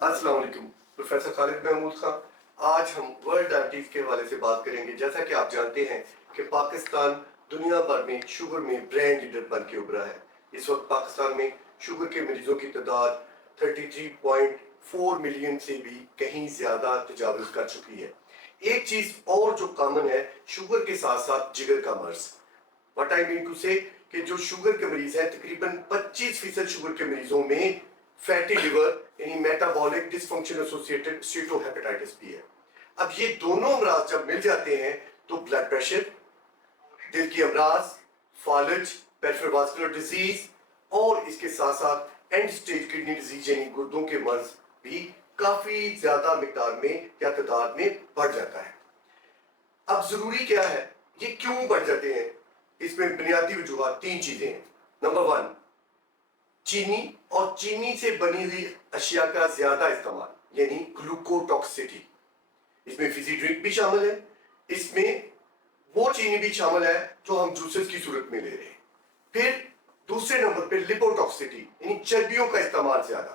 अस्सलाम वालेकुम। प्रोफेसर खालिद महमूद खान। आज हम वर्ल्ड डायबिटीज के हवाले से बात करेंगे। जैसा कि आप जानते हैं कि पाकिस्तान दुनिया भर में शुगर में ब्रांड लीडर बन के उभरा है। इस वक्त पाकिस्तान में शुगर के मरीजों की तादाद 33.4 मिलियन से भी कहीं ज्यादा तजावुज कर चुकी है। एक चीज और जो कॉमन है शुगर के साथ साथ जिगर का मर्ज। व्हाट आई मीन टू से कि जो शुगर के मरीज हैं तकरीबन 25% शुगर के मरीजों में फैटी लिवर यानी मेटाबॉलिक डिसफंक्शन एसोसिएटेड स्टीटोहेपेटाइटिस भी है। अब ये दोनों अमराज जब मिल जाते हैं तो ब्लड प्रेशर, दिल की अमराज, फालज, पेरिफेरल वास्कुलर डिजीज और इसके साथ साथ एंड स्टेज किडनी डिजीज यानी गुर्दों के मर्ज भी काफी ज्यादा मिकदार में या तादाद में बढ़ जाता है। अब जरूरी क्या है, ये क्यों बढ़ जाते हैं? इसमें बुनियादी वजूहात तीन चीजें हैं। नंबर 1, चीनी और चीनी से बनी हुई अशिया का ज्यादा इस्तेमाल यानी ग्लूकोटॉक्सिसिटी। इसमें फिजी ड्रिंक भी शामिल है, इसमें वो चीनी भी शामिल है जो हम जूसेस की सूरत में ले रहे हैं। फिर दूसरे नंबर पे लिपोटॉक्सिसिटी यानी चर्बियों का इस्तेमाल ज्यादा।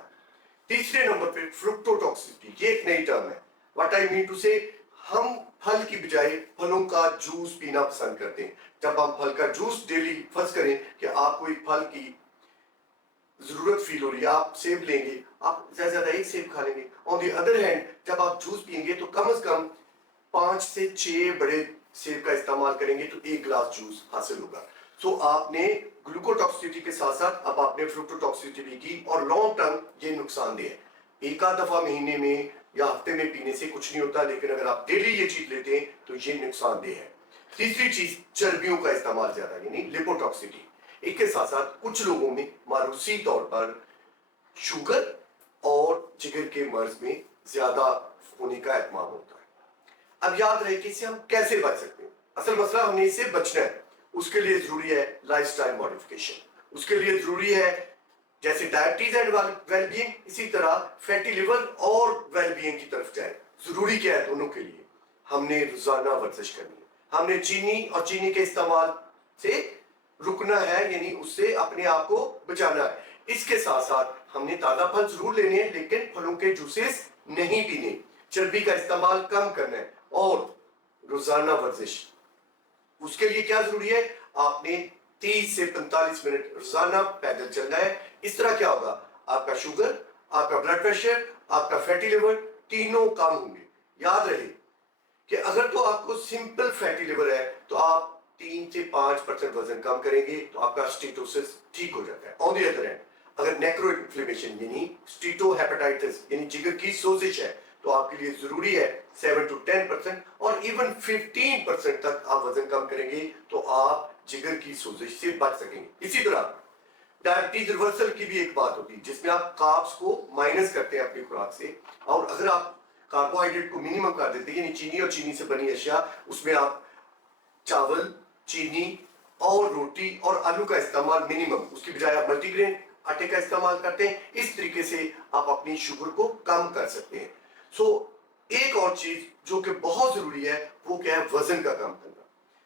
तीसरे नंबर पे फ्रुक्टोटॉक्सिसिटी, ये एक नई टर्म है। व्हाट आई मीन टू से, हम फल की बजाय फलों का जूस पीना पसंद करते हैं। जब हम फल का जूस डेली, फर्ज करें कि आपको एक फल की जरूरत फील हो रही है, आप सेब लेंगे, आप ज्यादा ज्यादा एक सेब खा लेंगे। ऑन दी अदर हैंड जब आप जूस पियेंगे तो कम से कम 5 से 6 बड़े सेब का इस्तेमाल करेंगे तो एक गिलास जूस हासिल होगा। सो आपने ग्लूकोटॉक्सिसिटी के साथ साथ अब आपने फ्रुक्टोटॉक्सिसिटी भी की और लॉन्ग टर्म ये नुकसानदेह है। एक आध दफा महीने में या हफ्ते में पीने से कुछ नहीं होता, लेकिन अगर आप डेली ये चीज लेते हैं तो ये नुकसानदेह है। तीसरी चीज चर्बियों का इस्तेमाल ज्यादा यानी लिपोटॉक्सिसिटी। इसके साथ साथ कुछ लोगों में मारूसी तौर पर शुगर और जिगर के मर्ज में ज्यादा होने का एहतमाम होता है। अब याद रहे कि इससे हम कैसे बच सकते हैं। असल मसला हमने इससे बचना है, उसके लिए जरूरी है लाइफस्टाइल मॉडिफिकेशन। उसके लिए जरूरी है जैसे डायबिटीज एंड वेलबीइंग, इसी तरह फैटी लिवर और वेलबीइंग की तरफ जाए। जरूरी क्या है दोनों के लिए? हमने रोजाना वर्जिश करनी है, हमने चीनी और चीनी के इस्तेमाल से रुकना है यानी उससे अपने आप को बचाना है। इसके साथ साथ हमने ताजा फल जरूर लेने हैं लेकिन फलों के जूसेस नहीं पीने, चर्बी का इस्तेमाल कम करना है और रोजाना वर्जिश। उसके लिए क्या जरूरी है? आपने 30 से 45 मिनट रोजाना पैदल चलना है। इस तरह क्या होगा, आपका शुगर, आपका ब्लड प्रेशर, आपका फैटी लिवर तीनों कम होंगे। याद रहे कि अगर तो आपको सिंपल फैटी लिवर है तो आप 3 से 5% वजन कम करेंगे तो आपका स्टीटोसिस ठीक हो जाता है। ऑन द अदर हैंड अगर नेक्रो इन्फ्लेमेशन यानी स्टीटोहेपेटाइटिस यानी जिगर की सोजिश है तो आपके लिए जरूरी है 7 to 10% और इवन 15% तक आप वजन कम करेंगे तो आप जिगर की सोजिश से बच सकेंगे। इसी तरह डायबिटीज रिवर्सल की भी एक बात होती है जिसमें आप कार्ब्स को माइनस करते हैं अपनी खुराक से, और अगर आप कार्बोहाइड्रेट को मिनिमम कर देते हैं यानी चीनी और चीनी से बनी अशिया, उसमें आप चावल, चीनी और रोटी और आलू का इस्तेमाल मिनिमम, उसकी बजाय आप मल्टीग्रेन आटे का इस्तेमाल करते हैं। इस तरीके से आप अपनी शुगर को कम कर सकते हैं। एक और चीज जो कि बहुत जरूरी है वो क्या है, वजन का कम करना।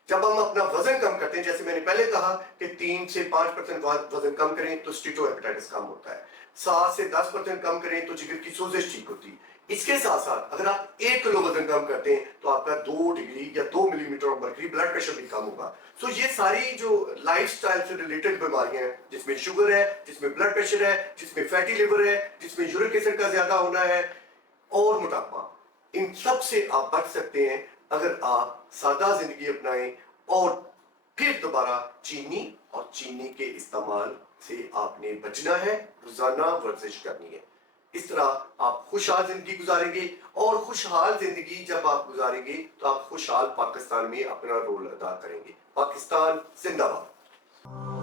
जब हम अपना वजन कम करते हैं, जैसे मैंने पहले कहा कि 3 से 5% वजन कम करें तो स्टीटोहेपेटाइटिस कम होता है, 7 से 10% कम करें तो जिगर की सोजिश ठीक होती है। इसके साथ साथ अगर आप 1 किलो वजन कम करते हैं तो आपका 2 डिग्री या 2 millimetre of mercury blood pressure भी कम होगा। ये सारी जो लाइफस्टाइल से रिलेटेड बीमारियां हैं जिसमें शुगर है, जिसमें ब्लड प्रेशर है, जिसमें फैटी लिवर है, जिसमें यूरिक एसिड का ज्यादा होना है और मोटापा, इन सब से आप बच सकते हैं अगर आप सादा जिंदगी अपनाएं और फिर दोबारा चीनी और चीनी के इस्तेमाल से आपने बचना है, रोजाना वर्जिश करनी है। इस तरह आप खुशहाल जिंदगी गुजारेंगे और खुशहाल जिंदगी जब आप गुजारेंगे तो आप खुशहाल पाकिस्तान में अपना रोल अदा करेंगे। पाकिस्तान जिंदाबाद।